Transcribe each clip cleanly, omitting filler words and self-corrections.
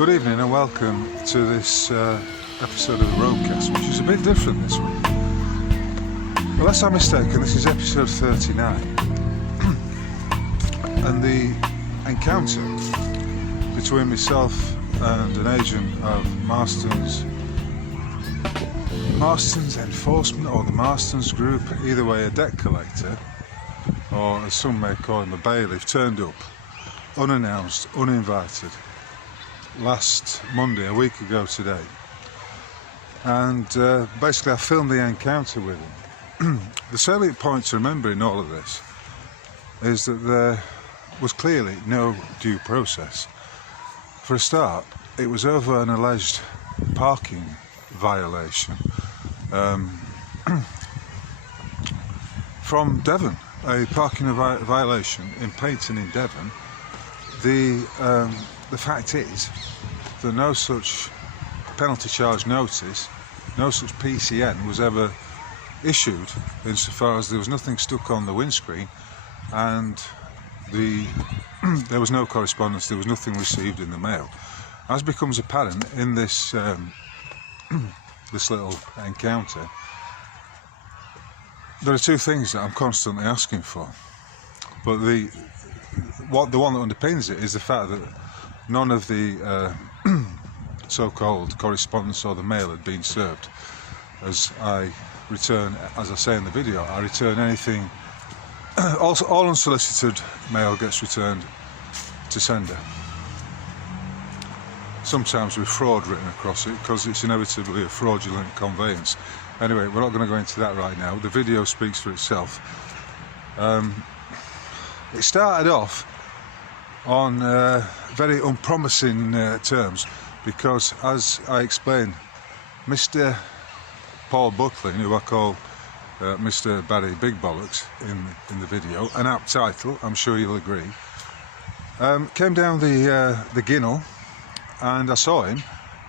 Good evening and welcome to this episode of the Roadcast, which is a bit different this week. Unless I'm mistaken, this is episode 39 and the encounter between myself and an agent of Marston's enforcement, or the Marston Group, either way a debt collector, or as some may call him a bailiff, turned up unannounced, uninvited last Monday, a week ago today, and basically I filmed the encounter with him. The salient point to remember in all of this is that there was clearly no due process. For a start, it was over an alleged parking violation from Devon, a parking violation in Payton in Devon. The fact is that no such penalty charge notice, no such PCN was ever issued, insofar as there was nothing stuck on the windscreen, and there was no correspondence, there was nothing received in the mail. As becomes apparent in this this little encounter, there are two things that I'm constantly asking for, but the one that underpins it is the fact that none of the so-called correspondence or the mail had been served. As I return, as I say in the video, I return anything, all unsolicited mail gets returned to sender. Sometimes with fraud written across it, because it's inevitably a fraudulent conveyance. Anyway, we're not going to go into that right now. The video speaks for itself. It started off on very unpromising terms, because, as I explained, Mr. Paul Butlin, who I call Mr. Barry Big Bollocks in the video, an apt title, I'm sure you'll agree, came down the Ginnel, and I saw him,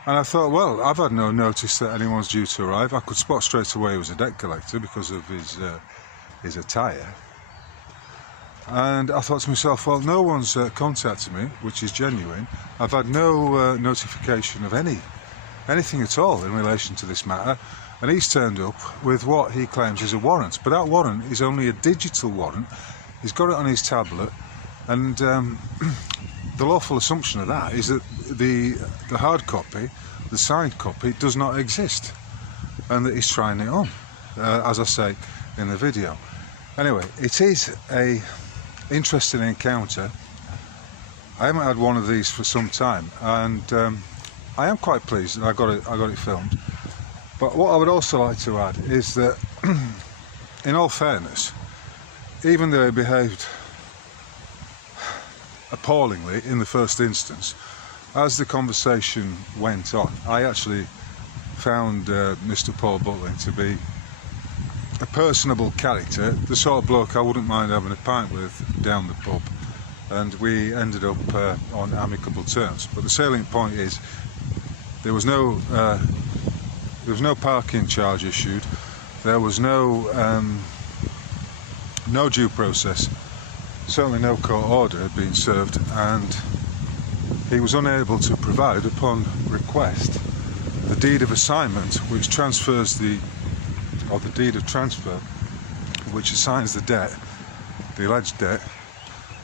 and I thought, well, I've had no notice that anyone's due to arrive. I could spot straight away he was a debt collector because of his attire. And I thought to myself, well, no one's contacted me, which is genuine. I've had no notification of anything at all in relation to this matter, and he's turned up with what he claims is a warrant. But that warrant is only a digital warrant. He's got it on his tablet, and the lawful assumption of that is that the hard copy, the signed copy, does not exist, and that he's trying it on, as I say in the video. Anyway, it is a interesting encounter. I haven't had one of these for some time, and I am quite pleased that I got it filmed. But what I would also like to add is that, in all fairness, even though he behaved appallingly in the first instance, as the conversation went on, I actually found Mr. Paul Butlin to be a personable character, the sort of bloke I wouldn't mind having a pint with down the pub, and we ended up on amicable terms. But the salient point is there was no parking charge issued, there was no due process, certainly no court order had been served, and he was unable to provide, upon request, the deed of assignment, which transfers the deed of transfer, which assigns the debt, the alleged debt,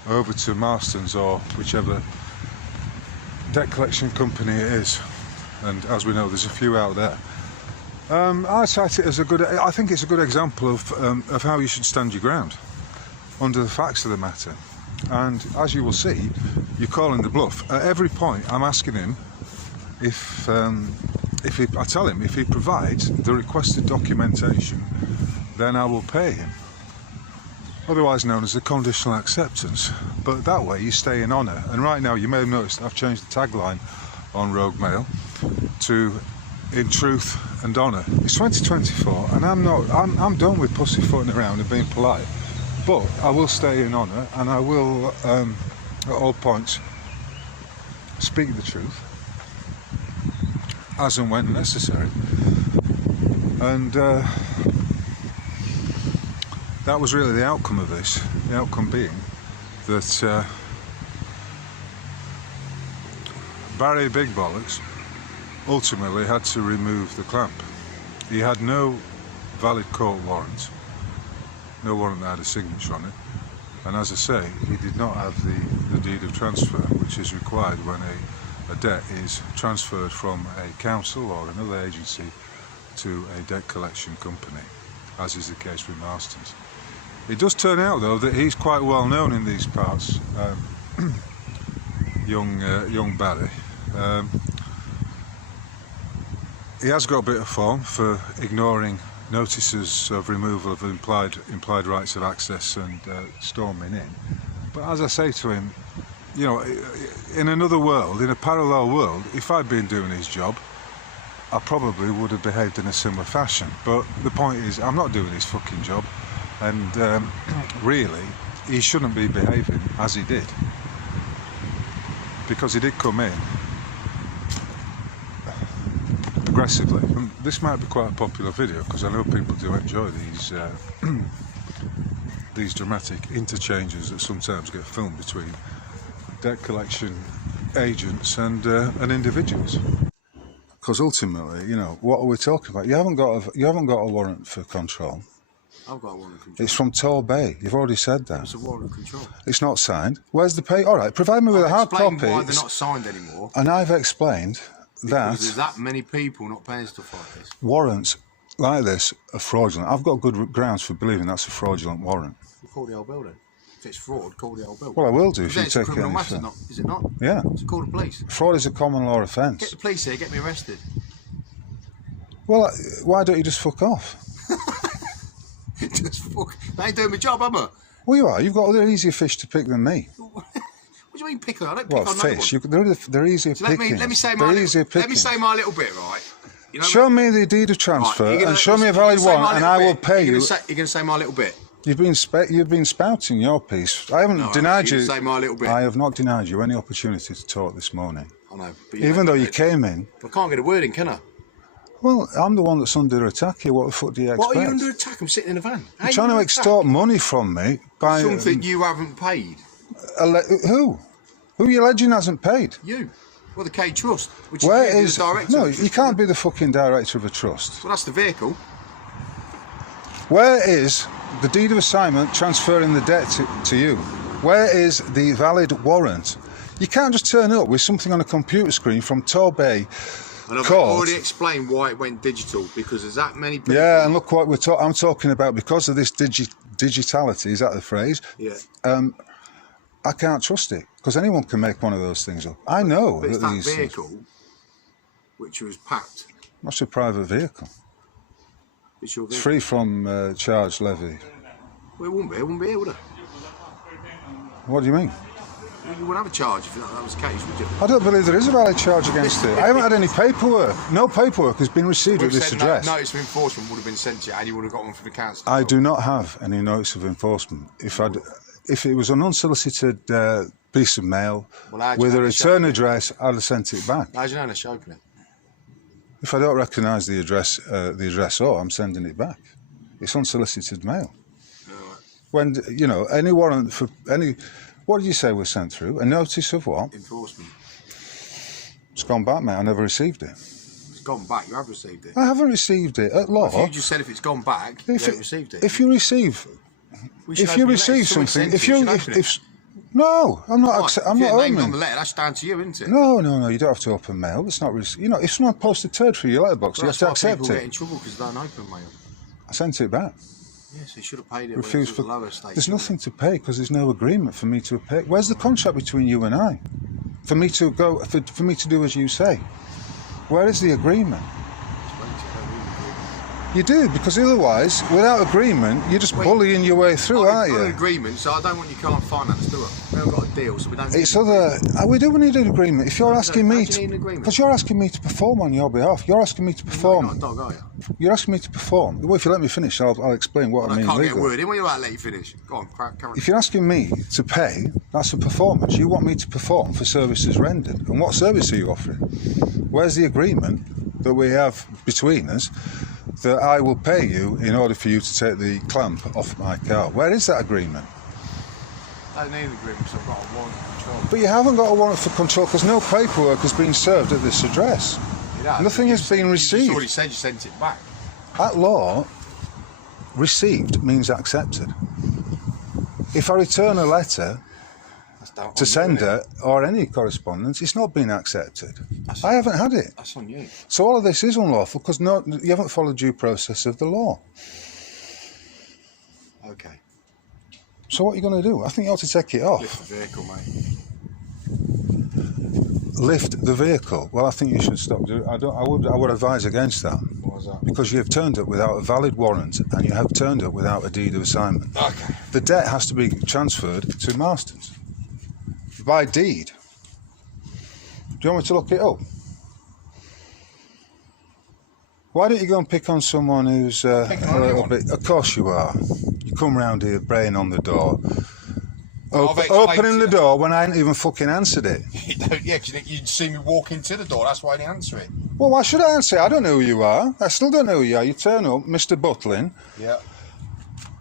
over to Marston's or whichever debt collection company it is. And as we know, there's a few out there. I cite it as I think it's a good example of how you should stand your ground under the facts of the matter. And as you will see, you're calling the bluff. At every point, I'm asking him I tell him if he provides the requested documentation, then I will pay him, otherwise known as a conditional acceptance. But that way you stay in honour. And right now, you may have noticed I've changed the tagline on Rogue Mail to "In Truth and Honour." It's 2024, and I'm done with pussyfooting around and being polite. But I will stay in honour, and I will at all points speak the truth, as and when necessary. And that was really the outcome of this. The outcome being that Barry Big Bollocks ultimately had to remove the clamp. He had no valid court warrant, no warrant that had a signature on it, and as I say, he did not have the deed of transfer, which is required when a debt is transferred from a council or another agency to a debt collection company, as is the case with Marston's. It does turn out though that he's quite well known in these parts, young Barry. He has got a bit of form for ignoring notices of removal of implied rights of access and storming in. But as I say to him, you know, in another world, in a parallel world, if I'd been doing his job, I probably would have behaved in a similar fashion. But the point is, I'm not doing his fucking job, and really, he shouldn't be behaving as he did, because he did come in aggressively. And this might be quite a popular video because I know people do enjoy these dramatic interchanges that sometimes get filmed between debt collection agents and individuals. Because ultimately, you know, what are we talking about? You haven't got a warrant for control. I've got a warrant of control. It's from Torbay. You've already said that. It's a warrant of control. It's not signed. Where's the pay? All right, provide me with a hard copy. Why they're not signed anymore. And I've explained that because there's that many people not paying stuff like this. Warrants like this are fraudulent. I've got good grounds for believing that's a fraudulent warrant. You call the old bill then. If it's fraud, call the old bill. Well, I will do if you it's take a criminal any matter, is it not? Yeah. So call the police. Fraud is a common law offence. Get the police here, get me arrested. Well, why don't you just fuck off? Just fuck. I ain't doing my job, am I? Well, you are. You've got other easier fish to pick than me. What do you mean pick on? I don't pick What on fish? no one. They're easier So picking. let me say my little bit, right? You know, show me the deed of transfer and show me a valid warrant, and I will pay you. You're going to say my little bit. You've been spouting your piece. I haven't denied you. Say my little bit. I have not denied you any opportunity to talk this morning. I know. But even though you came in. I can't get a word in, can I? Well, I'm the one that's under attack here. What the fuck do you expect? What are you under attack? I'm sitting in a van. You're trying to extort money from me by something you haven't paid. Who? Who are you alleging hasn't paid? You. Well, the K Trust, which Where is the director. No, you can't be the fucking director of a trust. Well, that's the vehicle. Where is the deed of assignment transferring the debt to you? Where is the valid warrant? You can't just turn up with something on a computer screen from Torbay. And I've already explained why it went digital, because there's that many people. Yeah, and look what I'm talking about. Because of this digitality, is that the phrase? Yeah. I can't trust it, because anyone can make one of those things up. I know but it's that that these vehicle which was packed. What's a private vehicle? It's your vehicle. It's free from charge levy. Well, it wouldn't be. It wouldn't be here, would it? What do you mean? You wouldn't have a charge if that was the case, would you? I don't believe there is a valid charge against it. I haven't had any paperwork. No paperwork has been received at this address. Notice of enforcement would have been sent to you, and you would have got one from the council. I do not have any notice of enforcement. If it was an unsolicited piece of mail with a return address, I'd have sent it back. How'd you know to open it? If I don't recognise the addressor, I'm sending it back. It's unsolicited mail. Right. When, you know, any warrant for any... What did you say was sent through? A notice of what? Enforcement. It's gone back, mate. I never received it. It's gone back. You have received it. I haven't received it at law. If you just said if it's gone back, you haven't received it. If you receive... If you receive something... No, I'm not... I'm not opening. On the letter, that's down to you, isn't it? No, you don't have to open mail. It's not... You know, if someone posted turd through your letterbox, you have to accept it. People get in trouble because they don't open mail. I sent it back. Yes, he should have paid it. Refused for... The lower stage, there's nothing to pay because there's no agreement for me to pay. Where's the contract between you and I? For me to go... For me to do as you say. Where is the agreement? You do, because otherwise, without agreement, you're just bullying your way through, aren't you? An agreement, so I don't want your car finance, do I? We haven't got a deal, so we don't. It's other. We do need an agreement. If you're asking me to, because you're asking me to perform on your behalf. You're asking me to perform. You're not a dog, are you? You're asking me to perform. Well, if you let me finish, I'll explain what I mean. I can't legally. get a word in. When you're about to let you finish, go on, carry on. If you're asking me to pay, that's a performance. You want me to perform for services rendered, and what service are you offering? Where's the agreement that we have between us? That I will pay you in order for you to take the clamp off my car. Where is that agreement? I don't need an agreement because I've got a warrant of control. But you haven't got a warrant for control because no paperwork has been served at this address. Nothing has been received. You already said you sent it back. At law, received means accepted. If I return a letter to sender or any correspondence, it's not been accepted. I haven't had it. That's on you. So all of this is unlawful because you haven't followed due process of the law. Okay. So what are you going to do? I think you ought to take it off. Lift the vehicle, mate. Lift the vehicle. Well, I think you should stop doing. I would advise against that. What was that? Because you have turned up without a valid warrant and you have turned up without a deed of assignment. Okay. The debt has to be transferred to Marston's by deed. Do you want me to look it up? Why don't you go and pick on someone who's a little bit... Of course you are. You come round here, braying on the door. Opening the door when I ain't even fucking answered it. Yeah, because you'd see me walk into the door, that's why I didn't answer it. Well, why should I answer it? I don't know who you are. I still don't know who you are. You turn up, Mr. Butlin, Yeah.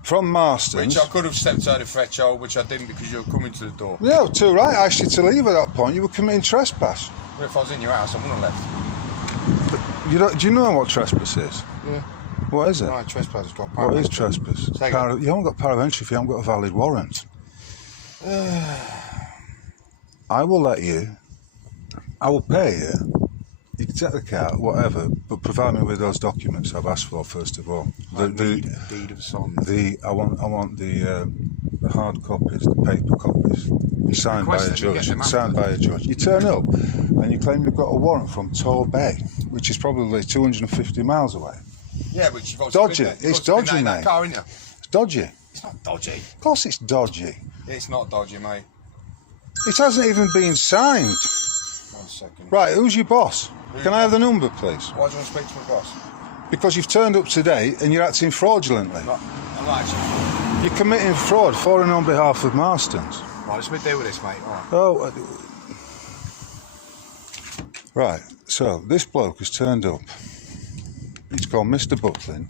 from Marston's. Which I could have stepped out of the threshold, which I didn't because you were coming to the door. Yeah, too right. I asked you to leave at that point. You were committing trespass. Well, if I was in your house, I wouldn't have left. Do you know what trespass is? Yeah. What is it? Right, trespass has got What is trespass? You haven't got power of entry if you haven't got a valid warrant. I will let you. I will pay you. You can take the car, whatever, but provide me with those documents I've asked for first of all. The deed of assignment. I want the hard copies, the paper copies, signed by a judge. Signed by a judge. You turn up and you claim you've got a warrant from Tor Bay, which is probably 250 miles away. Yeah, but you've dodgy. It's dodgy, mate. Car, isn't it? It's dodgy. It's not dodgy. Of course, it's dodgy. It's not dodgy, mate. It hasn't even been signed. 1 second. Right, who's your boss? Can I have the number, please? Why do you want to speak to my boss? Because you've turned up today and you're acting fraudulently. I'm not actually. You're committing fraud, falling on behalf of Marston's. Right, let's deal with this, mate. Right. Oh, right. So this bloke has turned up. He's called Mr. Butlin,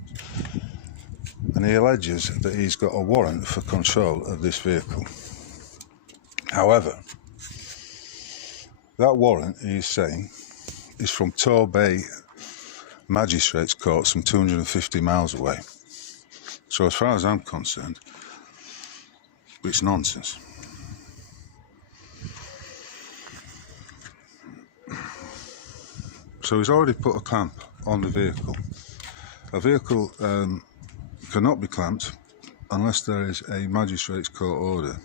and he alleges that he's got a warrant for control of this vehicle. However, that warrant, he's saying, is from Tor Bay Magistrates Court, some 250 miles away. So as far as I'm concerned, it's nonsense. So he's already put a clamp on the vehicle. A vehicle cannot be clamped unless there is a magistrate's court order.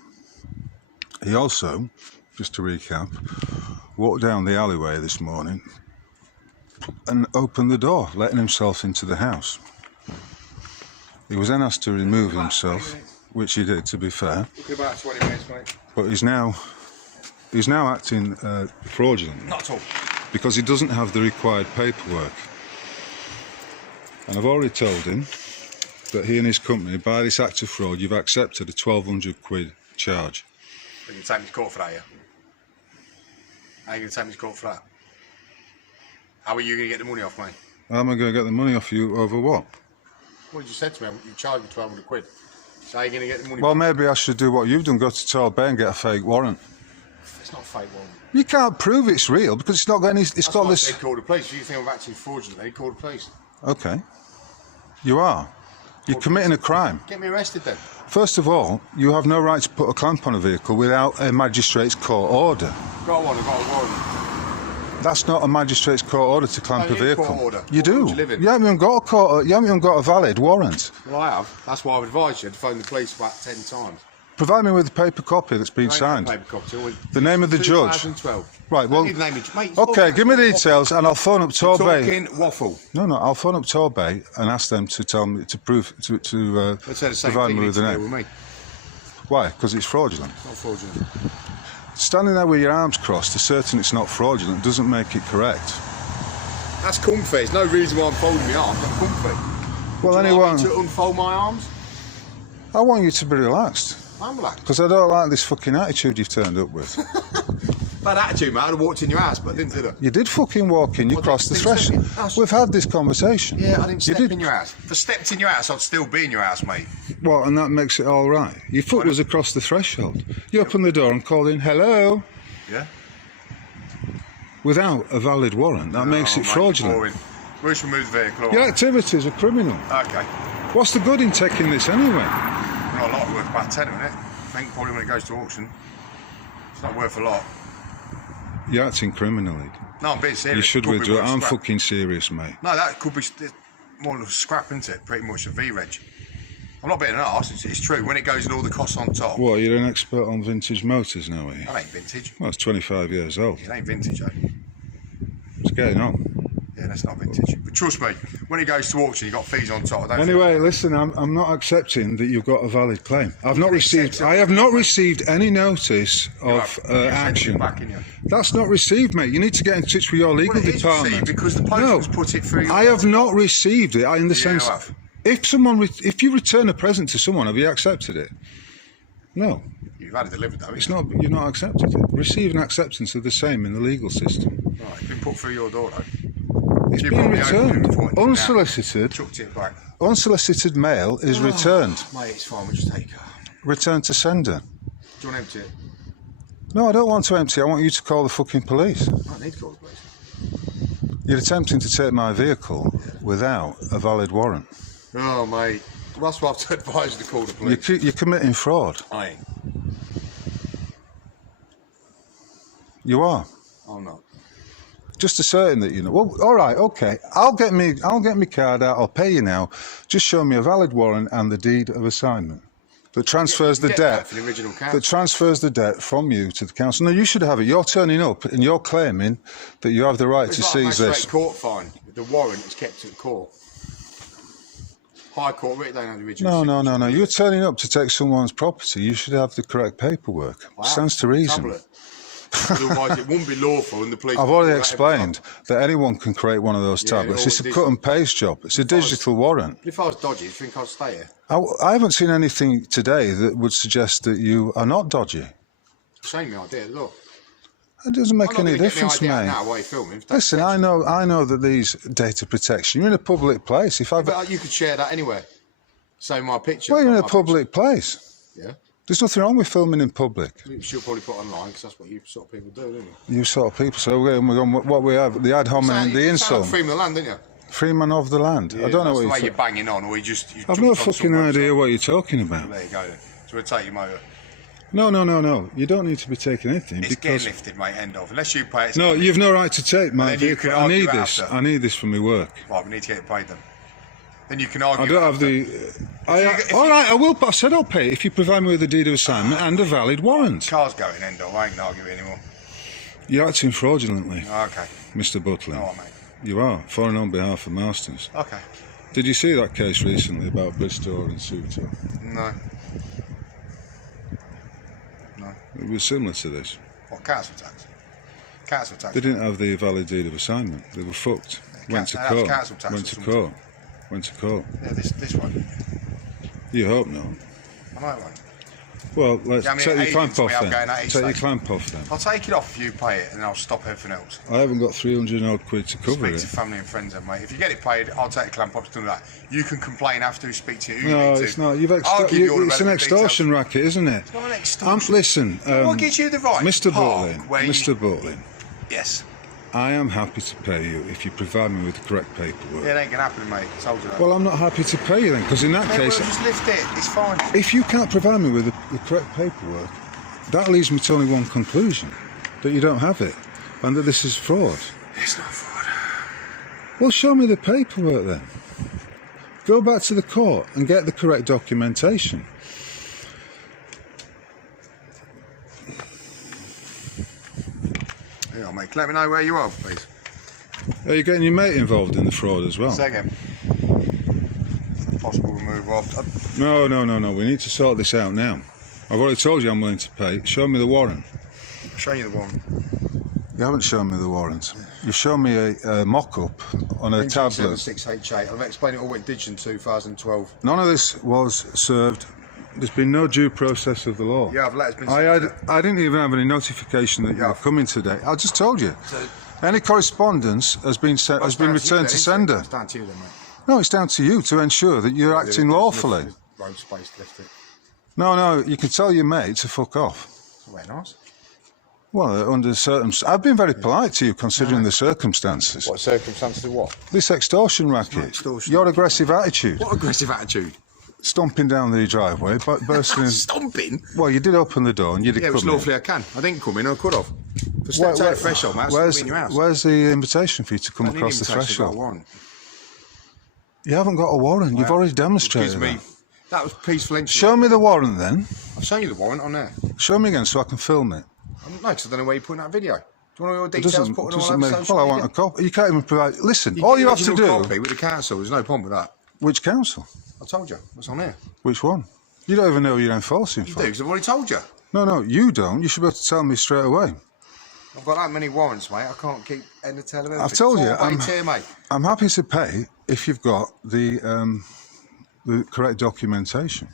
He also, just to recap, walked down the alleyway this morning and opened the door, letting himself into the house. He was then asked to remove himself, which he did, to be fair. Took about 20 minutes, mate. But he's now acting fraudulent. Not at all. Because he doesn't have the required paperwork. And I've already told him that he and his company, by this act of fraud, you've accepted a 1,200 quid charge. Are you going to take me to court for that, yeah? How are you going to take me to court for that? How are you going to get the money off me? How am I going to get the money off you over what? Well, you just said to me, you charged me 1,200 quid. So how are you going to get the money? Well, maybe I should do what you've done, go to Tor Bay and get a fake warrant. It's not a fake warrant. You can't prove it's real because it's not got any... It's got this... They called the police. If you think I'm acting fraudulent, they called the police. Okay. You are. You're committing a crime. Get me arrested then. First of all, you have no right to put a clamp on a vehicle without a magistrate's court order. Got one, I've got a warrant. That's not a magistrate's court order to clamp a vehicle. Court order. You do. You live in? You haven't even got a court. You haven't even got a valid warrant. Well, I have. That's why I've advised you to phone the police about 10 times. Provide me with a paper copy that's been signed. Paper copy. The name of the judge. 2012. Right. Well. Mate, okay. Give me the details, and I'll phone up Tor Bay. Talking waffle. No. I'll phone up Tor Bay and ask them to tell me to prove to provide me with the name. Why? Because it's fraudulent. It's not fraudulent. Standing there with your arms crossed, asserting it's not fraudulent, doesn't make it correct. That's comfy. There's no reason why I'm folding my arms. I'm comfy. Well, anyway. Want me to unfold my arms? I want you to be relaxed. I'm relaxed. Because I don't like this fucking attitude you've turned up with. Bad attitude, man. I'd have walked in your house, but I didn't, did I? You did fucking walk in. You crossed the threshold. We've had this conversation. Yeah, I didn't step in your house. If I stepped in your house, I'd still be in your house, mate. What, and that makes it all right? Your foot was across the threshold. You opened the door and called in, hello, Yeah. without a valid warrant. That makes it fraudulent. We should move the vehicle. Your activities are criminal. Okay. What's the good in taking this anyway? Not a lot, worth about 10, isn't it? I think probably when it goes to auction. It's not worth a lot. You're acting criminally. No, I'm being serious. You should Could be withdraw. worth I'm scrap. fucking serious, mate. No, that could be more of a scrap, isn't it? Pretty much a V-reg. I'm not being an arse, it's true. When it goes and all the costs on top. What, you're an expert on vintage motors now, are you? That ain't vintage. Well, it's 25 years old. It ain't vintage, though. It's getting on. Yeah, that's not vintage. But trust me, when it goes to auction, you got fees on top. I don't Anyway, listen, I'm not accepting that you've got a valid claim. I have not accept received any notice of action. Back in you. That's not received, mate. You need to get in touch with your legal Well, it is department. received because the postman's put it through. I have not received it. In the sense, you have. if you return a present to someone, have you accepted it? No, You've had it delivered, though. it's not. You've not accepted it. Receive and acceptance are the same in the legal system. Right, it's been put through your door, though. It's You been probably opened it returned. before it did Unsolicited. Chucked it back. Unsolicited mail is returned. Mate, it's fine. We'll just take it. Returned to sender. Do you want to empty it? No, I don't want to empty. I want you to call the fucking police. I don't need to call the police. You're attempting to take my vehicle without a valid warrant. Oh, mate. That's why I've advised you to call the police. You're committing fraud. I ain't. You are. I'm not. Just asserting that you know. Well, all right, okay. I'll get my card out. I'll pay you now. Just show me a valid warrant and the deed of assignment that transfers the Get debt. that for the original council. That transfers the debt from you to the council. No, you should have it. You're turning up and you're claiming that you have the right to It's like a seize this. magistrate court fine. The warrant is kept at court. High court, they don't have the original. No. You're turning up to take someone's property. You should have the correct paperwork. Wow. Stands to reason. Tablet. Otherwise, it wouldn't be lawful, and the police. I've already explained that anyone can create one of those Yeah, tablets. they're It's a all cut and paste job. It's a digital warrant. If I was dodgy, you think I'd stay here? I haven't seen anything today that would suggest that you are not dodgy. Same idea, look. It doesn't make any difference, mate. Now, while you're filming. Listen, I know that these data protection. You're in a public place. But you could share that anywhere. So my picture. Well, you're in a my public place. picture. Yeah. There's nothing wrong with filming in public. She'll probably put online because that's what you sort of people do, don't you? You sort of people. So we're going what we have, the ad hominem, the insult. Freeman of the land, didn't you? Freeman of the land. Yeah, I don't know what that's the way you're you're banging on, or you just. I've no fucking idea what you're talking about. There you go then. So we'll take your motor. No. You don't need to be taking anything It's because. getting lifted, mate, end of. Unless you pay it. No, you've no right to take my And then you vehicle. can I argue need it this. after. I need this for my work. Right, we need to get it paid then. Then you can argue. I don't have the. All right, I will. I said I'll pay it if you provide me with a deed of assignment and a valid warrant. Car's going, end of. I ain't gonna argue it anymore. You're acting fraudulently, Okay. Mr. Butlin. All right, mate. You are, for and on behalf of Marston's. Okay. Did you see that case recently about Bristol and Suter? No. It was similar to this. What, council tax? Council tax. They didn't have the valid deed of assignment. They were fucked. Went to that was court. council tax Went or to something. court. Went to court. Yeah, this one. You hope not. I might one. Well, let's Yeah, I mean, take your agents clamp off we have then. going at each Take your stage. clamp off then. I'll take it off if you pay it, and I'll stop everything else. I haven't got 300 odd quid to cover Speak it. to family and friends then, mate. If you get it paid, I'll take the clamp off to do that. You can complain after, speak to who you No, need to. it's not. I'll give you all the It's an relevant extortion details. racket, isn't it? It's not an extortion. Listen, What gives you the right Mr. to park Butlin, where you- Mr. Butlin, Yes. I am happy to pay you if you provide me with the correct paperwork. Yeah, it ain't gonna happen, mate. I told you that. Well, I'm not happy to pay you then, because in that Hey, case, we'll just lift it. It's fine. if you can't provide me with the correct paperwork, that leads me to only one conclusion, that you don't have it, and that this is fraud. It's not fraud. Well, show me the paperwork then. Go back to the court and get the correct documentation. Yeah, mate. Let me know where you are, please. Are you getting your mate involved in the fraud as well? Say again. Possible removal of. No. We need to sort this out now. I've already told you I'm willing to pay. Show me the warrant. I'll show you the one. You haven't shown me the warrant. You've shown me a mock-up on a tablet. 6H8. I've explained it all what it did in 2012. None of this was served. There's been no due process of the law. Yeah, I've let it been. I didn't even have any notification that you were coming today. I just told you. Any correspondence has been returned to sender. It's down to you then, mate. No, it's down to you to ensure that you're acting lawfully. road space to lift it. No, you can tell your mate to fuck off. Very nice. Well, under certain... I've been very polite to you, considering the circumstances. What circumstances of what? This extortion racket. Extortion. Your aggressive attitude. What aggressive attitude? Stomping down the driveway, bursting in... Stomping? Well, you did open the door and you did it was come in. lawfully I can. I didn't come in, I could have. If I stepped out the threshold, mate, I'd still be in your house. Where's the invitation for you to come across the threshold? I've got a warrant. You haven't got a warrant. You've already demonstrated that. That was peaceful entry. Show me the warrant then. I've shown you the warrant on there. Show me again so I can film it. No, because I don't know where you're putting that video. Do you want all your details put on all over social Well, I media? want a copy. You can't even provide... Listen, all you have to do... Copy with the council, there's no problem with that. Which council? I told you, what's on there? Which one? You don't even know who you're enforcing You for. do, because I've already told you. No, you don't. You should be able to tell me straight away. I've got that many warrants, mate. I can't keep end of telling everything. I've told you, mate. I'm happy to pay if you've got the correct documentation.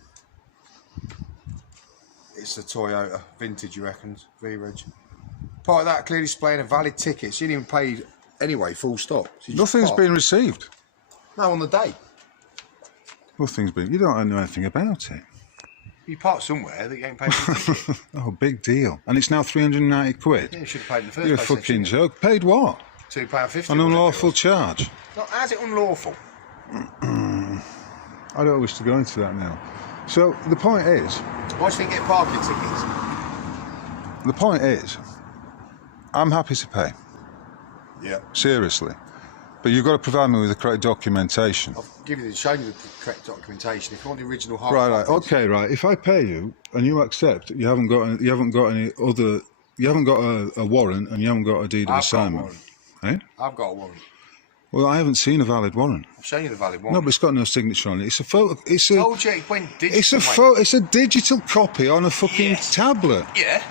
It's a Toyota, vintage, you reckon? V-Reg. Part of that clearly displaying a valid ticket. So you didn't even paid anyway, full stop. So Nothing's been received. No, on the day. Nothing's been... You don't know anything about it. You parked somewhere that you ain't paid for the ticket. Oh, big deal. And it's now 390 quid. Yeah, you should have paid in the first You're place. a fucking joke. Paid what? £2.50. An unlawful charge. No, how's it unlawful? I don't wish to go into that now. So the point is... Why should you get parking tickets? The point is, I'm happy to pay. Yeah. Seriously. But you've got to provide me with the correct documentation. I'll show you the correct documentation. If you want the original hard Right. Okay, right. If I pay you and you accept, you haven't got any other... You haven't got a warrant and you haven't got a deed of assignment. Eh? I've got a warrant. Well, I haven't seen a valid warrant. I've shown you the valid warrant. No, but it's got no signature on it. It's a photo. It's a. Told you it went digital. It's a digital copy on a fucking tablet. Yeah.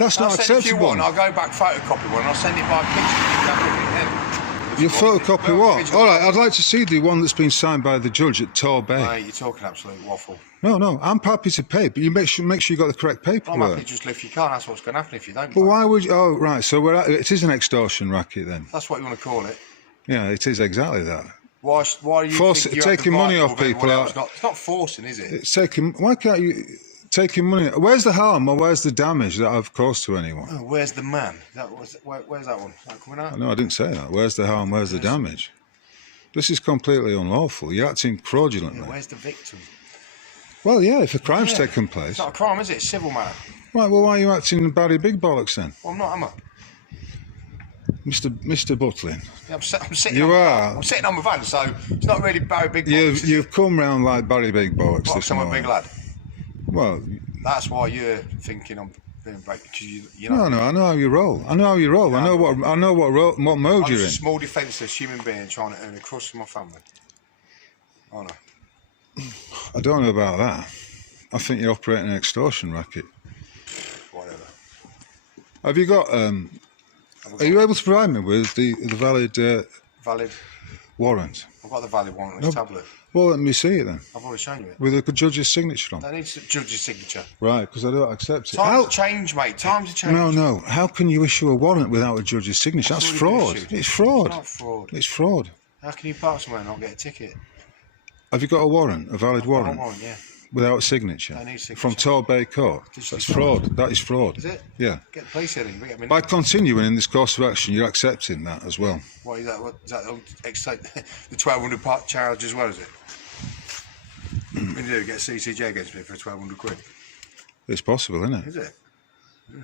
That's not acceptable. If you want, I'll go back photocopy one and I'll send it by picture. You photocopy what? All right, I'd like to see the one that's been signed by the judge at Tor Bay. Mate, you're talking absolute waffle. No, I'm happy to pay, but you make sure you got the correct paperwork. I'm happy to just lift your car. That's what's going to happen if you don't. But why would you? Oh, right. So it is an extortion racket then. That's what you want to call it. Yeah, it is exactly that. Why do you think you taking money off people? It's not forcing, is it? It's taking. Why can't you taking money? Where's the harm or where's the damage that I've caused to anyone? Oh, where's the man? Where's that one? Is that coming out? No, I didn't say that. Where's the harm? Where's the damage? This is completely unlawful. You're acting fraudulently. Yeah, where's the victim? Well, yeah, if a crime's taken place. It's not a crime, is it? It's civil matter. Right. Well, why are you acting Barry Big Bollocks then? Well, I'm not, am I? Mr. Butlin. Yeah, I'm sitting. You are. I'm sitting on my van, so it's not really Barry Big Bollocks. You've come round like Barry Big Bollocks this morning. I'm a big lad. Well, that's why you're thinking I'm being break because you know. No, I know how you roll. I know how you roll. Yeah, I know what mode you're in. I'm a small, defenceless human being trying to earn a crust for my family. Oh no. I don't know about that. I think you're operating an extortion racket. Whatever. Have you got? Are you able to provide me with the valid warrant? I've got the valid warrant on this tablet. Well, let me see it then. I've already shown you it. With a judge's signature on. That needs a judge's signature. Right, because I don't accept it. Times have changed, mate. Times have changed. No. How can you issue a warrant without a judge's signature? That's fraud. It's fraud. It's not fraud. It's fraud. How can you park somewhere and not get a ticket? Have you got a warrant, a valid warrant? A warrant, yeah. Without a signature? I need signature. From Tor Bay Court? That's fraud. That is fraud. Is it? Yeah. Get the police in. By continuing in this course of action, you're accepting that as well. What is that? The 1,200 part charge as well, is it? What do you do? Get CCJ against me for 1,200 quid? It's possible, isn't it? Is it? Yeah.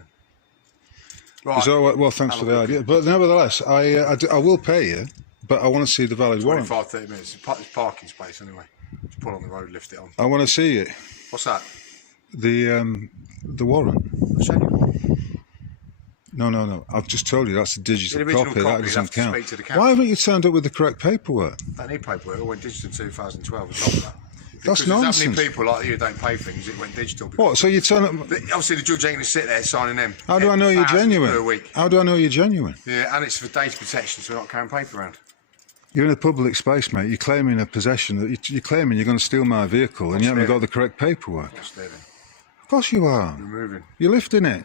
Right. So, well, thanks for the idea. But nevertheless, I will pay you, but I want to see the valid warrant. 25-30 minutes. It's parking space anyway. Just pull on the road, lift it on. I want to see it. What's that? The warrant. I'll show you. No. I've just told you that's a digital copy. That doesn't count. Why haven't you turned up with the correct paperwork? I need paperwork. It went digital in 2012. On top of that. That's nonsense. How many people like you don't pay things? It went digital. What? So you turn up? Obviously, the judge ain't going to sit there signing them. How do I know you're genuine? Per week. How do I know you're genuine? Yeah, and it's for data protection, so we're not carrying paper around. You're in a public space, mate. You're claiming a possession. You're claiming you're going to steal my vehicle, and you haven't got the correct paperwork. Of course you are. You're moving. You're lifting it.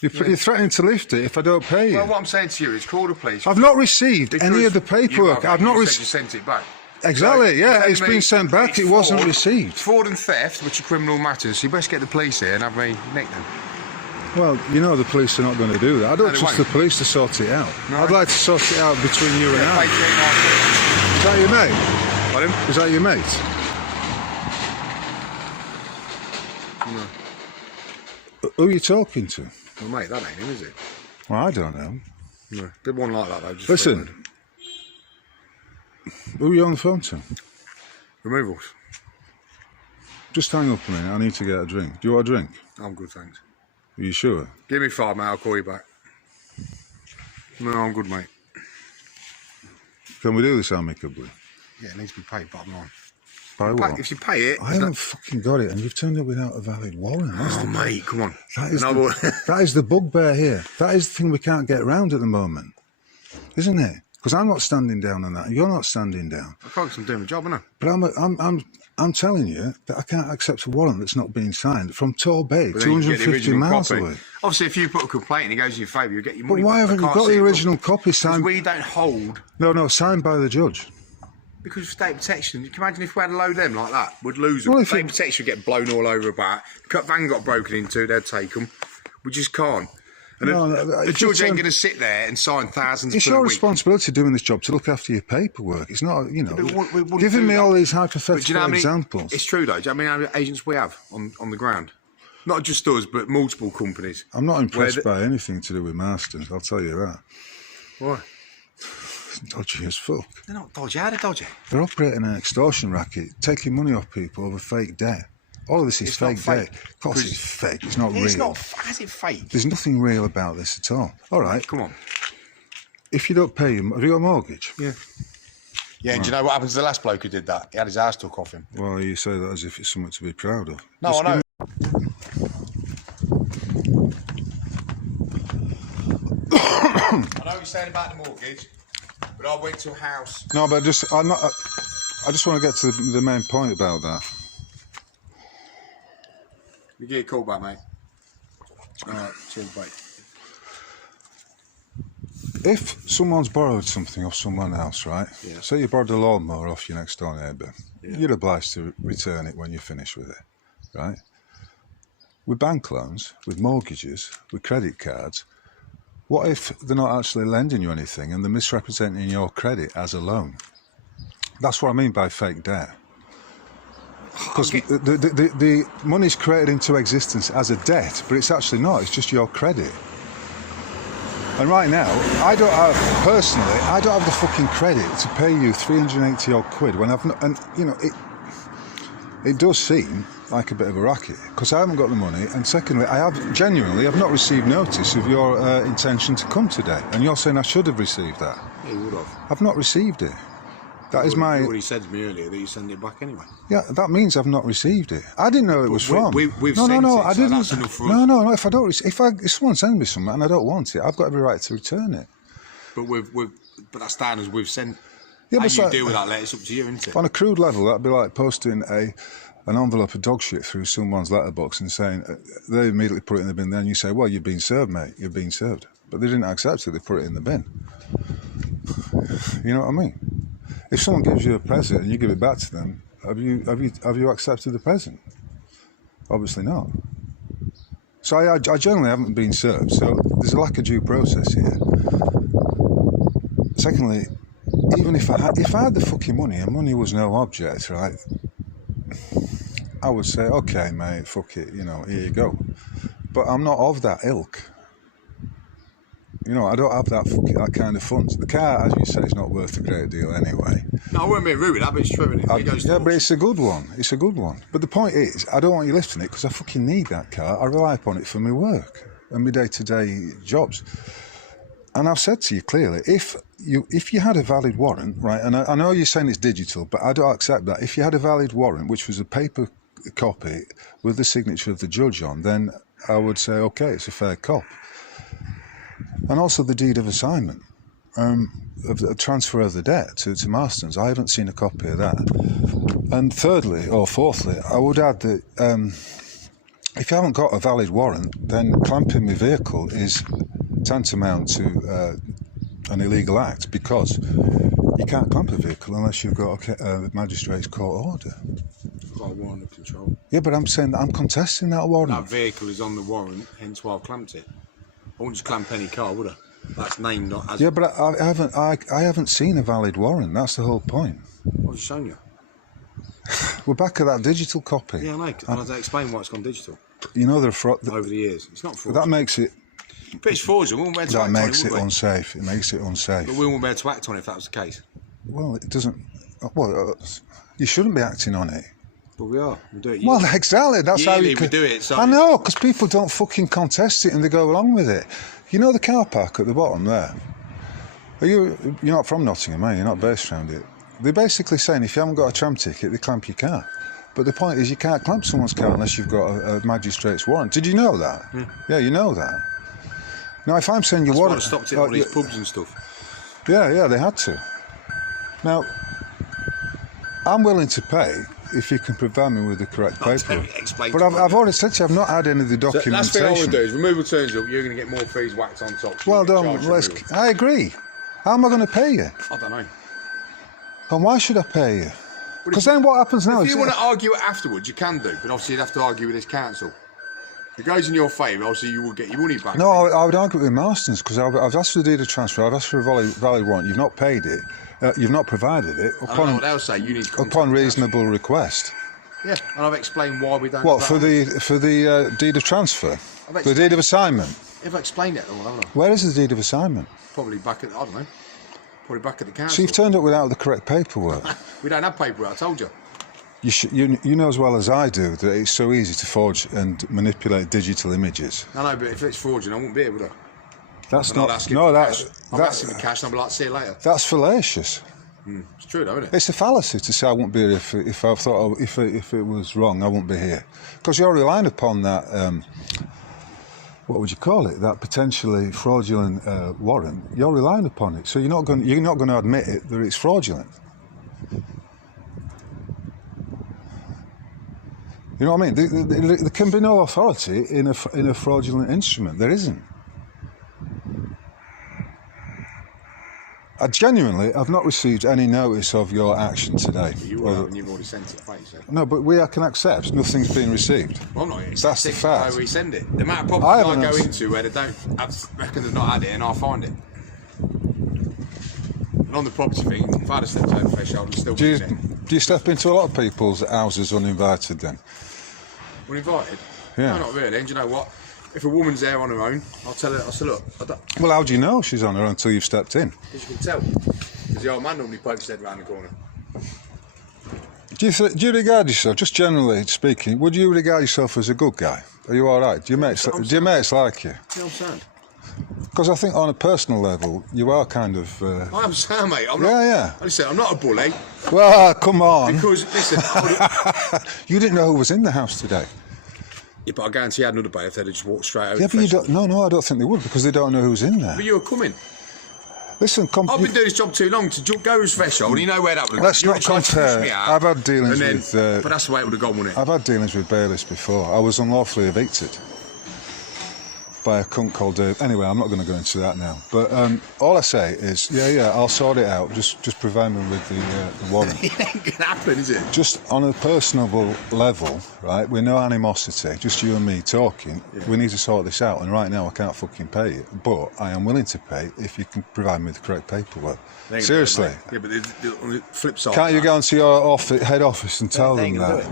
You're threatening to lift it if I don't pay you. Well, what I'm saying to you is call the police. I've not received any of the paperwork. I've not received. You sent it back. Exactly, So, yeah, telling it's me been sent back, it's it wasn't fraud, received. Fraud and theft, which are criminal matters, so you best get the police here and have me nick them. Well, you know the police are not going to do that. I don't they trust won't. the police to sort it out. No. I'd like to sort it out between you and I. Is that your mate? Pardon? Is that your mate? No. Who are you talking to? Well, mate, that ain't him, is it? Well, I don't know. No. Did one like that, though. Just Listen, who are you on the phone to? Removals. Just hang up a minute, I need to get a drink. Do you want a drink? I'm good, thanks. Are you sure? Give me 5, mate, I'll call you back. No, I'm good, mate. Can we do this amicably? Yeah, it needs to be paid, bottom line. By what? If you pay it... I haven't fucking got it, and you've turned up without a valid warrant. Oh, mate, come on. That is the bugbear here. That is the thing we can't get round at the moment, isn't it? Because I'm not standing down on that, and you're not standing down. I focus on doing my job, innit? But I'm telling you that I can't accept a warrant that's not being signed from Torbay, But then you get the 250 original miles copy. away. Obviously, if you put a complaint and it goes in your favour, you get your money. But why back. haven't you I can't got see the it, original copy because signed? we don't hold... No, signed by the judge. Because of state protection. Can you imagine if we had a load of them like that? We'd lose them. Well, State protection would get blown all over about. Van got broken into, they'd take them. We just can't. And the judge ain't going to sit there and sign thousands It's per your week. responsibility doing this job to look after your paperwork. It's not, you know, we wouldn't giving do me that. all these But do hypothetical you know how many, examples. It's true though. Do you know how many agents we have on the ground? Not just us, but multiple companies. I'm not impressed by anything to do with Marston, I'll tell you that. Why? Dodgy as fuck. They're not dodgy. How are they dodgy? They're operating an extortion racket, taking money off people over fake debt. All of this is fake debt. Of course it's fake, it's not real. It's not. How's it fake? There's nothing real about this at all. All right. Come on. If you don't pay, have you got a mortgage? Yeah. Yeah, and do you know what happened to the last bloke who did that? He had his house took off him. Well, you say that as if it's something to be proud of. No, Just I know. I know what you're saying about the mortgage, but I went to a house. No, but I just want to get to the main point about that. You get a call back, mate. Alright, cheers, mate. If someone's borrowed something off someone else, right? Yeah. Say you borrowed a lawnmower off your next door neighbour. Yeah. You're obliged to return it when you're finished with it, right? With bank loans, with mortgages, with credit cards, what if they're not actually lending you anything and they're misrepresenting your credit as a loan? That's what I mean by fake debt. Because the money's created into existence as a debt, but it's actually not, it's just your credit. And right now, I don't have the fucking credit to pay you 380 odd quid when I've not, and you know, it does seem like a bit of a racket, because I haven't got the money, and secondly, I've not received notice of your intention to come today, and you're saying I should have received that. Yeah, you would have. I've not received it. That is my... You already said to me earlier that you send it back anyway. Yeah, that means I've not received it. I didn't know it was from. We've no, sent it, I so didn't. that's enough for us. No. If I don't, if someone sends me something and I don't want it, I've got every right to return it. But but that's down as we've sent. Yeah, How but you deal with that letter, it's up to you, isn't it? On a crude level, that'd be like posting an envelope of dog shit through someone's letterbox and saying they immediately put it in the bin. Then you say, "Well, you've been served, mate. You've been served." But they didn't accept it. They put it in the bin. You know what I mean? If someone gives you a present and you give it back to them, have you accepted the present? Obviously not. So I generally haven't been served. So there's a lack of due process here. Secondly, even if I had the fucking money and money was no object, right? I would say, okay, mate, fuck it, you know, here you go. But I'm not of that ilk. You know, I don't have that kind of funds. The car, as you say, is not worth a great deal anyway. No, I wouldn't be rude with that, but it's true, isn't it? Yeah, but it's a good one. It's a good one. But the point is, I don't want you lifting it because I fucking need that car. I rely upon it for my work and my day-to-day jobs. And I've said to you clearly, if you had a valid warrant, right, and I know you're saying it's digital, but I don't accept that. If you had a valid warrant, which was a paper copy with the signature of the judge on, then I would say, okay, it's a fair cop. And also the deed of assignment, of the transfer of the debt to Marston's. I haven't seen a copy of that. And thirdly, or fourthly, I would add that if you haven't got a valid warrant, then clamping my vehicle is tantamount to an illegal act, because You can't clamp a vehicle unless you've got a magistrate's court order. I've got a warrant of control. Yeah, but I'm saying that I'm contesting that warrant. That vehicle is on the warrant, hence why I've clamped it. I wouldn't just clamp any car, would I? That's named not as... Yeah, but I haven't seen a valid warrant. That's the whole point. I've just shown you. We're back at that digital copy. Yeah, I know. And I'll explain why it's gone digital. You know, over the years. It's not fraud. That makes it... But it's fraudulent. We won't be able to act on it, That makes it unsafe. It makes it unsafe. But we won't be able to act on it if that was the case. Well, it doesn't... Well, you shouldn't be acting on it. But we are. We do it yearly. Well, exactly. That's how you we do it. So I know, because people don't fucking contest it and they go along with it. You know the car park at the bottom there? You're not from Nottingham, are you? You're not based around it. They're basically saying if you haven't got a tram ticket, they clamp your car. But the point is you can't clamp someone's car unless you've got a magistrate's warrant. Did you know that? Yeah, you know that. Now, if I'm saying you warrant... That's why I stopped it at all these pubs and stuff. Yeah, they had to. Now, I'm willing to pay if you can provide me with the correct paperwork. But I've already said to you, I've not had any of the documentation. So last thing I want to do is removal turns up, you're going to get more fees whacked on top. Well done, I agree. How am I going to pay you? I don't know. And why should I pay you? Because then what happens now is... If you want to argue it afterwards, you can do, but obviously you'd have to argue with this council. If it goes in your favour, obviously you will get your money back. No, I would argue with Marston's, because I've asked for the deed of transfer, I've asked for a valid warrant, you've not paid it, you've not provided it, I know what they'll say, you need to upon reasonable request. Yeah, and I've explained why we don't... What, for the deed of transfer? The deed of assignment? If I explained it all, haven't I? Where is the deed of assignment? Probably back at, I don't know, probably back at the council. So you've turned up without the correct paperwork. We don't have paperwork, I told you. You know as well as I do that it's so easy to forge and manipulate digital images. I know, but if it's forging, I wouldn't be here, would I? That's not... I'm asking for cash and I'll be like, see you later. That's fallacious. It's true, though, isn't it? It's a fallacy to say I won't be here if I thought if it was wrong, I won't be here, because you're relying upon that. What would you call it? That potentially fraudulent warrant. You're relying upon it, so you're not going to admit it that it's fraudulent. You know what I mean? There can be no authority in a fraudulent instrument. There isn't. I've not received any notice of your action today. You will, and you've already sent it, right? So. No, but I can accept nothing's been received. Well, no, that's the fact. I resend it. The amount of properties I go into where they don't reckon they've not had it, and I'll find it. And on the property thing, if I'd have stepped over the threshold, I'd still be there. Do you step into a lot of people's houses uninvited then? Uninvited? Yeah. No, not really. And do you know what? If a woman's there on her own, I'll tell her, I'll say, look, I don't... Well, how do you know she's on her own until you've stepped in? Because you can tell. Because the old man normally pokes his head round the corner. Do you regard yourself, just generally speaking, would you regard yourself as a good guy? Are you all right? Do your mates like you? Yeah, I'm sound. Because I think on a personal level, you are kind of... I'm sound, mate. I'm not, yeah. Listen, I'm not a bully. Well, come on. Because, listen... You didn't know who was in the house today. Yeah, but I guarantee you had another bailiff, they'd just walk straight over. Yeah, but you don't... No, I don't think they would, because they don't know who's in there. But you were coming. Listen, I've been doing this job too long to go as threshold. You know where that would go. Let's not compare. I've had dealings with... but that's the way it would have gone, wouldn't it? I've had dealings with bailiffs before. I was unlawfully evicted by a cunt called Dave. Anyway, I'm not going to go into that now. But all I say is, yeah, I'll sort it out. Just provide me with the warrant. It ain't going to happen, is it? Just on a personal level, right, with no animosity, just you and me talking, we need to sort this out. And right now I can't fucking pay you. But I am willing to pay if you can provide me with the correct paperwork. Seriously. Yeah, but on the flip side... Can't you go into your head office and tell them that?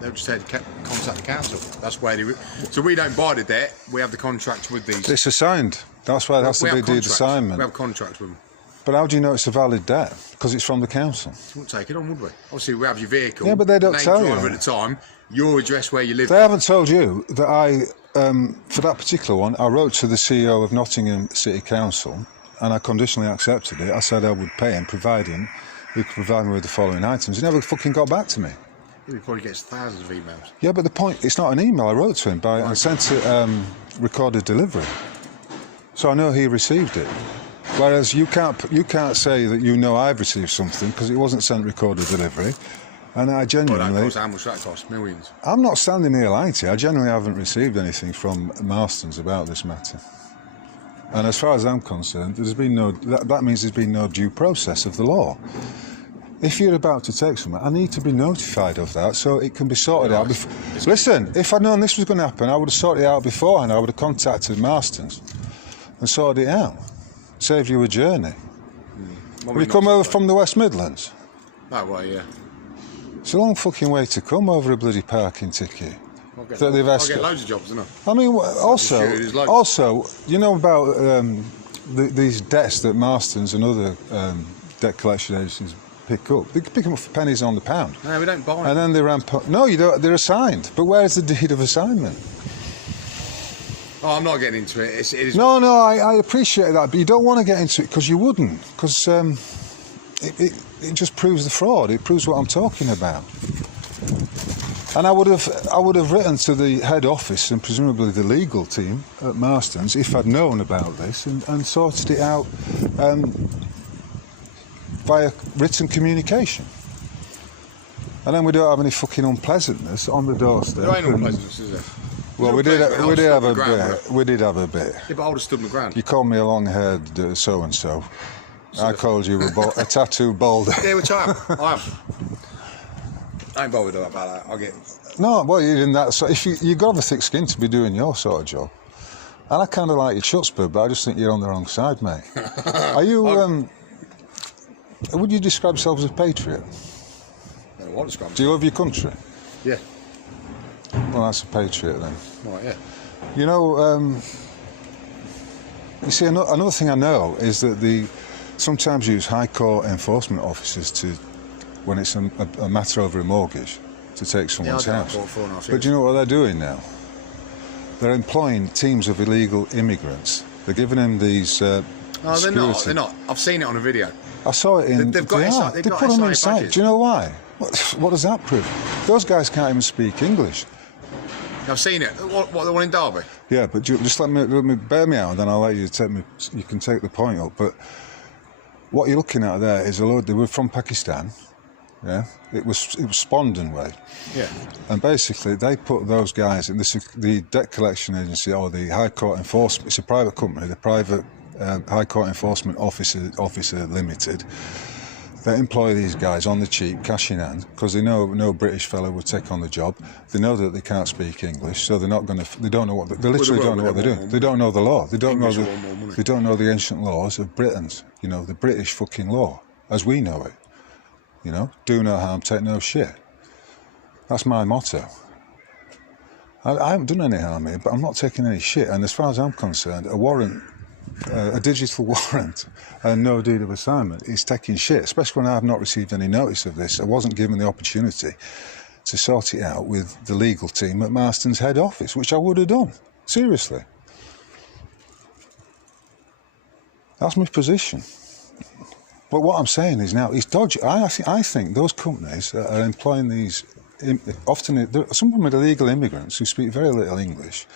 They'll just have to contact the council. That's where they... So we don't buy the debt, we have the contract with these. It's assigned. That's why it has to be deed assignment. We have contracts with them. But how do you know it's a valid debt? Because it's from the council. We wouldn't take it on, would we? Obviously, we have your vehicle. Yeah, but they don't tell you. Driver at the time, your address where you live. They haven't told you that I, for that particular one, I wrote to the CEO of Nottingham City Council and I conditionally accepted it. I said I would pay him, providing he could provide me with the following items. He never fucking got back to me. He probably gets thousands of emails. Yeah, but the point, it's not an email. I wrote to him and sent it recorded delivery. So I know he received it. Whereas you can't say that you know I've received something because it wasn't sent recorded delivery. And I genuinely... Well, how much that cost? Millions? I'm not standing here lying to you. I genuinely haven't received anything from Marston's about this matter. And as far as I'm concerned, there's been no. That means there's been no due process of the law. If you're about to take something, I need to be notified of that so it can be sorted out. Listen, if I'd known this was going to happen, I would have sorted it out beforehand. I would have contacted Marston's and sorted it out. Save you a journey. Have you come over from the West Midlands? That way, yeah. It's a long fucking way to come over a bloody parking ticket. I'll get loads of jobs, don't I? I mean, also, you know about these debts that Marston's and other debt collection agencies pick up. They pick them up for pennies on the pound. No, we don't buy them. And then they no, you don't. They're assigned. But where's the deed of assignment? Oh, I'm not getting into it. It is... No, I appreciate that, but you don't want to get into it because you wouldn't, because it just proves the fraud. It proves what I'm talking about. And I would have written to the head office and presumably the legal team at Marston's if I'd known about this and sorted it out via written communication. And then we don't have any fucking unpleasantness on the doorstep. There ain't unpleasantness, is there? Well, we did have a bit. We did have a bit. Yeah, but I would have stood on the ground. You called me a long-haired so-and-so. I called you a tattooed boulder. Yeah, which I am. I ain't bothered about that. I'll get... No, well, you're in that... So if you've got to have a thick skin to be doing your sort of job. And I kind of like your chutzpah, but I just think you're on the wrong side, mate. Are you... would you describe yourself as a patriot? I don't want to describe myself. Do you love your country? Yeah. Well, that's a patriot then. Right, yeah. You know, you see, another thing I know is that they sometimes use high court enforcement officers when it's a matter over a mortgage, to take someone's house. But do you know what they're doing now? They're employing teams of illegal immigrants. They're giving them these No, they're not. I've seen it on a video. I saw it in... They put them inside. Do you know why? What does that prove? Those guys can't even speak English. I've seen it. What, the one in Derby? Yeah, but just let me bear me out, and then I'll let you take me. You can take the point up. But what you're looking at there is a load. They were from Pakistan. Yeah, it was Spondon way. Yeah. And basically, they put those guys in the debt collection agency or the High Court Enforcement. It's a private company. The private High Court Enforcement Officer Limited. They employ these guys on the cheap, cash in hand, because they know no British fellow would take on the job. They know that they can't speak English, so they're not going to. They don't know what. They literally don't know what they're doing. They don't know the law. They don't know the. They don't know the ancient laws of Britons. You know, the British fucking law, as we know it. You know, do no harm, take no shit. That's my motto. I haven't done any harm here, but I'm not taking any shit. And as far as I'm concerned, a warrant. A digital warrant and no deed of assignment is taking shit, especially when I have not received any notice of this. I wasn't given the opportunity to sort it out with the legal team at Marston's head office, which I would have done. Seriously. That's my position. But what I'm saying is now, it's dodgy. I think those companies are employing these, often, some of them are illegal immigrants who speak very little English.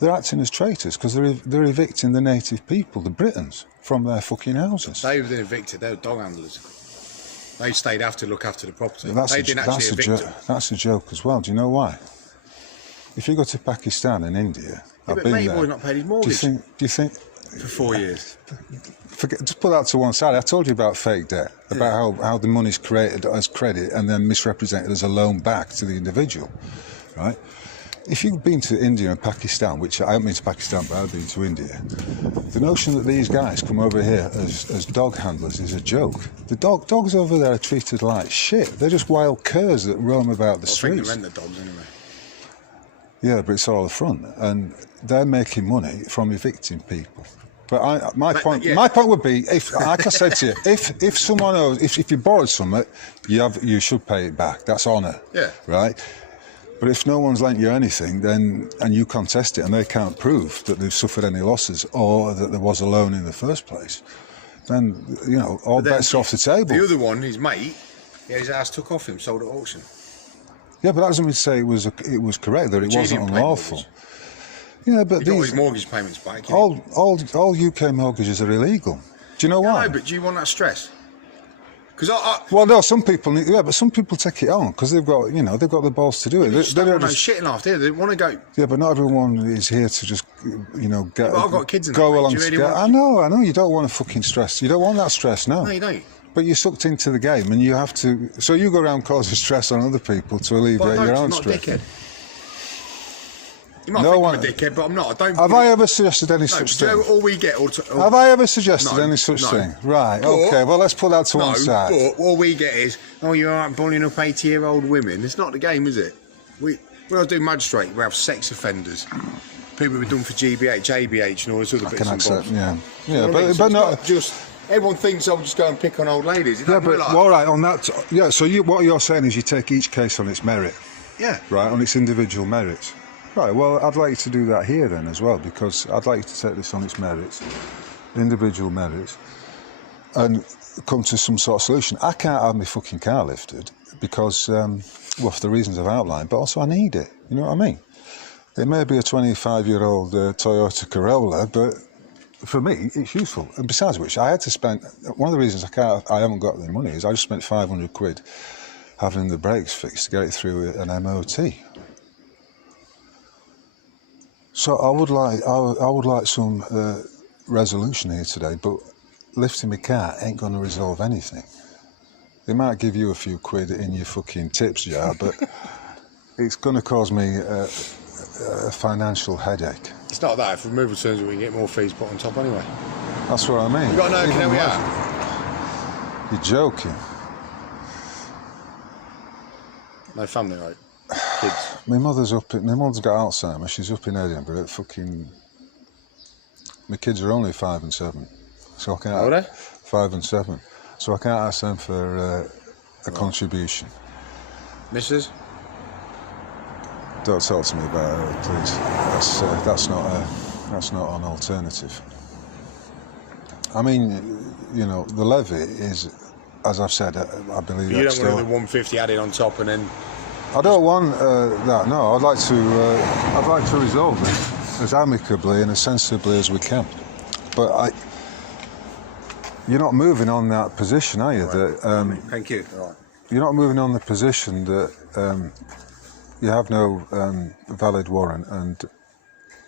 They're acting as traitors because they're evicting the native people, the Britons, from their fucking houses. They were evicted. They were dog handlers. They stayed to look after the property. That's they didn't actually evict them. That's a joke as well. Do you know why? If you go to Pakistan and India, yeah, I've been there. Boy's not paid his mortgage. Do you think? For 4 years. Just put that to one side. I told you about fake debt, about how the money's created as credit and then misrepresented as a loan back to the individual, right? If you've been to India and Pakistan, which I haven't been to Pakistan, but I've been to India, the notion that these guys come over here as dog handlers is a joke. The dogs over there are treated like shit. They're just wild curs that roam about the streets. I think they rent the dogs anyway. Yeah, but it's all the front, and they're making money from evicting people. But my point would be, if, like I said to you, if someone owes, if you borrowed something, you should pay it back. That's honour. Yeah. Right. But if no one's lent you anything, then and you contest it, and they can't prove that they've suffered any losses or that there was a loan in the first place, then all bets are off the table. The other one, his mate, his house took off him, sold at auction. Yeah, but that doesn't mean to say it was correct, that it wasn't unlawful. Yeah, but he got his mortgage payments back. All UK mortgages are illegal. Do you know why? No, but do you want that stress? Because well, no, some people need, yeah, but some people take it on because they've got, you know, they've got the balls to do it. they don't want no shitting after. They want to go. Yeah, but not everyone is here to just, you know, get. But I've got kids in go that, along mate. to get. I know. You don't want to fucking stress. You don't want that stress, no. No, you don't. But you're sucked into the game, and you have to. So you go around causing stress on other people to alleviate your own stress. Dickhead. You might think I'm a dickhead, but I'm not. Have I ever suggested any such thing? All we get. Have I ever suggested any such thing? Right. Okay. Well, let's put that to one side. But all we get is, oh, you aren't bullying up 80-year-old women. It's not the game, is it? When I do magistrate, we have sex offenders, people who've done for GBH, ABH, and all this other bits and bobs. Yeah, but not just. Everyone thinks I'll just go and pick on old ladies. Yeah, but all right on that. Yeah. So what you're saying is you take each case on its merit. Yeah. Right, on its individual merits. Right, well, I'd like you to do that here then as well, because I'd like you to take this on its merits, individual merits, and come to some sort of solution. I can't have my fucking car lifted because, well, for the reasons I've outlined, but also I need it. You know what I mean? It may be a 25-year-old Toyota Corolla, but for me, it's useful. And besides which, I had to spend, one of the reasons I haven't got the money is I just spent 500 quid having the brakes fixed to get it through an MOT. So I would like some resolution here today, but lifting my car ain't going to resolve anything. They might give you a few quid in your fucking tips jar, but it's going to cause me a financial headache. It's not that. If removal turns, we can get more fees put on top anyway. That's what I mean. You got no can we out? You're joking. No family, right? Kids. My mother's got Alzheimer's. She's up in Edinburgh. My kids are only 5 and 7, so I can't. How old are they? 5 and 7, so I can't ask them for a contribution. Mrs. Don't talk to me about her, please. That's not an alternative. I mean, you know, the levy is, as I've said, I believe. You don't want the 150 added on top and then. I don't want that. No, I'd like to resolve it as amicably and as sensibly as we can. But you're not moving on that position, are you? Right. That thank you. All right. You're not moving on the position that you have no valid warrant, and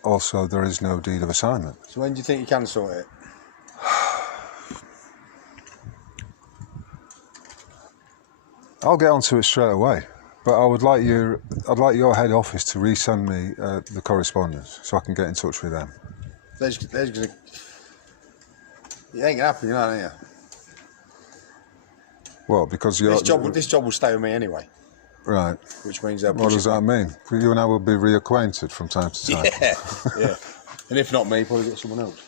also there is no deed of assignment. So when do you think you can sort it? I'll get onto it straight away. But I'd like your head office to resend me the correspondence so I can get in touch with them. They're gonna. You ain't gonna happen, you know, are you? Well, because this job will stay with me anyway. Right. Which means they'll. What does that mean? You and I will be reacquainted from time to time. Yeah. And if not me, probably get someone else.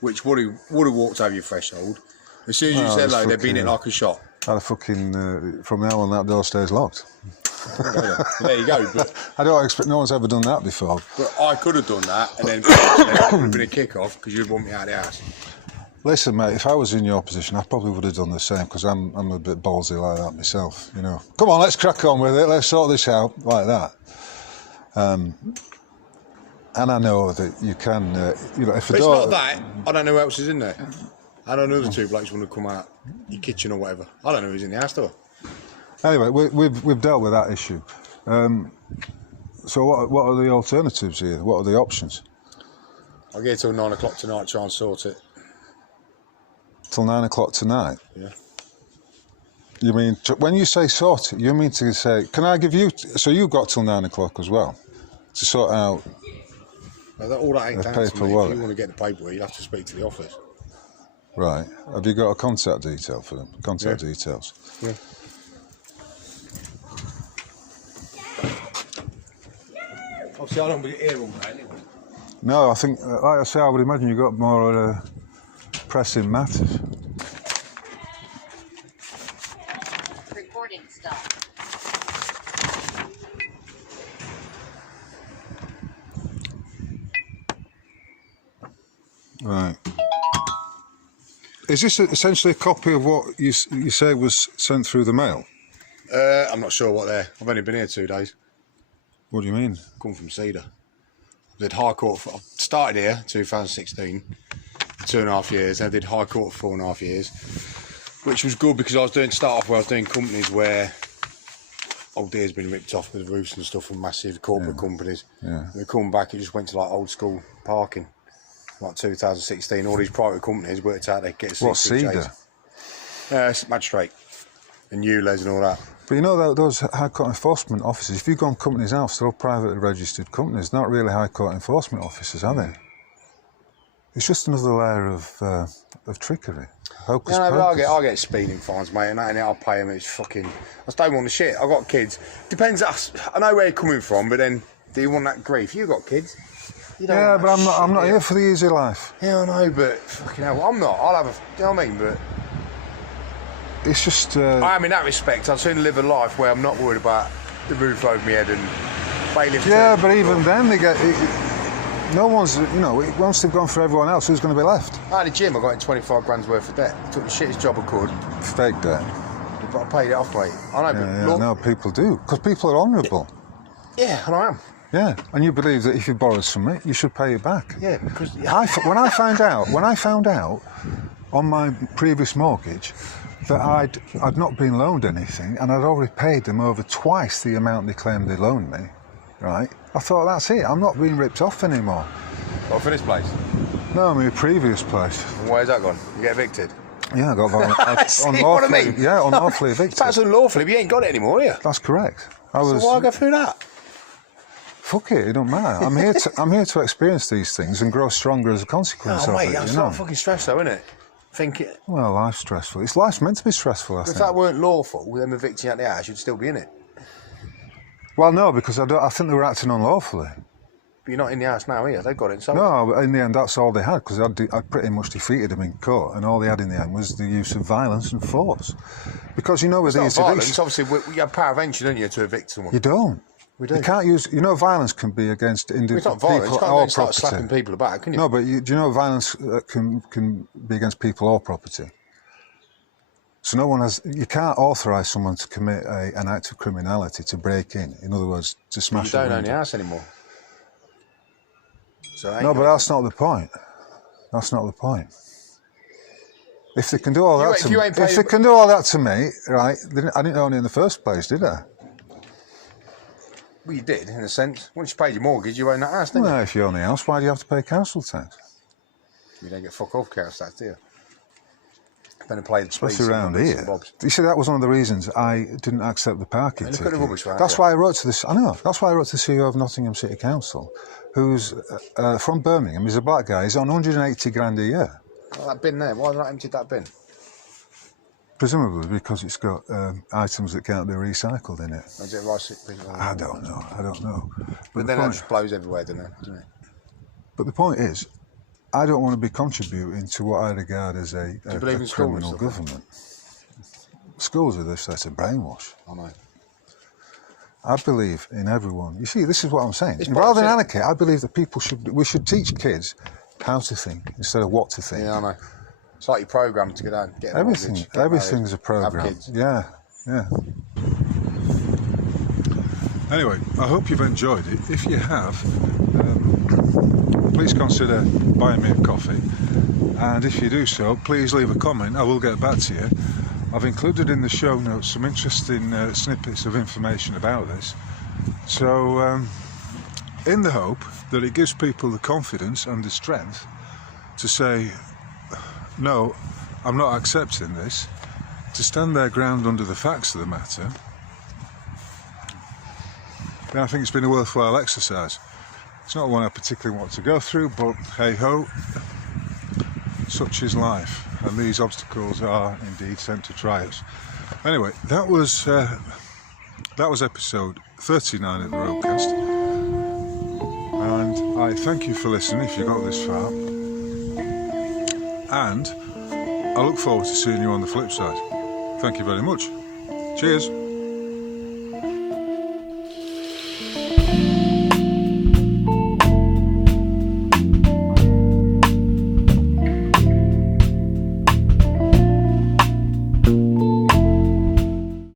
Which would have walked over your threshold. As soon as you said hello, they'd been it like a shot. I'd have fucking, from now on, that door stays locked. There you go. But I don't expect, no one's ever done that before. But I could have done that, and then it would have been a kick-off, because you'd want me out of the house. Listen, mate, if I was in your position, I probably would have done the same, because I'm a bit ballsy like that myself, you know. Come on, let's crack on with it, let's sort this out, like that. And I know that you can, you know, if the door... It's not that, I don't know who else is in there. I don't know the two blokes want to come out your kitchen or whatever. I don't know who's in the house, though. Anyway, we've dealt with that issue. So what are the alternatives here? What are the options? I'll get till 9 o'clock tonight, try and sort it. Till 9 o'clock tonight? Yeah. You mean, when you say sort it, you mean to say, can I give you, so you've got till 9 o'clock as well, to sort out all that ain't down to me. If you want to get the paperwork, you'll have to speak to the office. Right. Have you got a contact detail for them? Contact details? Yeah. Obviously, I don't be here all day anyway. No, I think, like I say, I would imagine you've got more pressing matters. Recording stop. Right. Is this essentially a copy of what you say was sent through the mail? I'm not sure what they're. I've only been here 2 days. What do you mean? Come from Cedar. I did High Court. I started here 2016, 2.5 years. I did High Court for 4.5 years. which was good because I was doing companies where old deer's been ripped off with roofs and stuff from massive corporate companies. Yeah. And they come back, it just went to like old school parking. Like 2016, all these private companies worked out they get What, Cedar? Magistrate and ULEZ and all that. But you know that those High Court enforcement officers, if you go on Companies House, they're all privately registered companies, not really High Court enforcement officers, are they? It's just another layer of trickery. Hocus Yeah, no, but pocus. I get speeding fines, mate, and that, and I'll pay them. It's fucking. I just don't want the shit. I've got kids. Depends. I know where you're coming from, but then do you want that grief? You got kids. You don't Yeah, want but that I'm not shit, here for the easy life. Yeah, I know, but fucking hell, I'm not. I'll have a. You know what I mean? But It's just. I am in that respect. I'd sooner live a life where I'm not worried about the roof over my head and bailiff. Yeah, but even then they get. No one's, you know, once they've gone for everyone else, who's going to be left? At the gym, I got in 25 grand's worth of debt. Took the shittest job I could, Fake debt. but I paid it off, mate. I know, but Yeah, look, no, people do, because people are honourable. yeah, and I am. Yeah, and you believe that if you borrowed something, you should pay it back. Yeah, because When I found out on my previous mortgage that I'd not been loaned anything and I'd already paid them over twice the amount they claimed they loaned me, right? I thought, that's it, I'm not being ripped off anymore. What, for this place? No, my previous place. And where's that gone? You get evicted? Yeah, I got See unlawfully, what I mean? Yeah, unlawfully evicted. That's unlawfully, but you ain't got it anymore, are you? That's correct. So why go through that? Fuck it don't matter. I'm here to experience these things and grow stronger as a consequence Oh, of mate, it. that's You know? not fucking stress, though, isn't it? Think it. Well, life's stressful. Life's meant to be stressful, I If think. that weren't lawful, with them evicting you out the house, you'd still be in it. Well, no, because I think they were acting unlawfully. But you're not in the house now, are you? They've got it. So No, but in the end, that's all they had, because I pretty much defeated them in court, and all they had in the end was the use of violence and force. Because, you know, with it's these not violence. evictions, Obviously, you have power of entry, don't you, to evict someone? you don't. We do. You can't use, you know, violence can be against It's individual not violence. You people can't or then start slapping property. people about, can you? No, but do you know violence can be against people or property? So you can't authorise someone to commit an act of criminality, to break in. In other words, to smash You a don't own window. the house anymore. So No, but that's not the point. That's not the point. If they can do all that to me, if they can do all that to me, right? I didn't own it in the first place, did I? Well, you did, in a sense. Once you paid your mortgage, you own that house, didn't Well, if you own the house, why do you have to pay council tax? you? You don't get fuck off council tax, do you? Then I played the Especially police around and here. bobs. You see, that was one of the reasons I didn't accept the parking And look at the ticket. rubbish round That's here. why I wrote to this. I know. That's why I wrote to the CEO of Nottingham City Council, who's from Birmingham. He's a black guy. He's on 180 grand a year. Oh, that bin there, why have I not emptied that bin? Presumably because it's got items that can't be recycled in it. Is it a rice bin? I don't know. But then it just blows everywhere, doesn't it? But the point is, I don't want to be contributing to what I regard as a believe in schools criminal and stuff? government. Schools are this set of brainwash. I know. I believe in everyone. You see, this is what I'm saying. It's Rather than politics. anarchy, I believe that we should teach kids how to think instead of what to think. Yeah, I know. It's like your programme to get out, get an mortgage, get Everything's married, a program. have kids. Yeah. Anyway, I hope you've enjoyed it. If you have, please consider buying me a coffee. And if you do so, please leave a comment. I will get back to you. I've included in the show notes some interesting snippets of information about this. So, in the hope that it gives people the confidence and the strength to say, no, I'm not accepting this, to stand their ground under the facts of the matter, then I think it's been a worthwhile exercise. It's not one I particularly want to go through, but hey ho, such is life, and these obstacles are indeed sent to try us. Anyway, that was episode 39 of the Roadcast, and I thank you for listening if you got this far, and I look forward to seeing you on the flip side. Thank you very much. Cheers.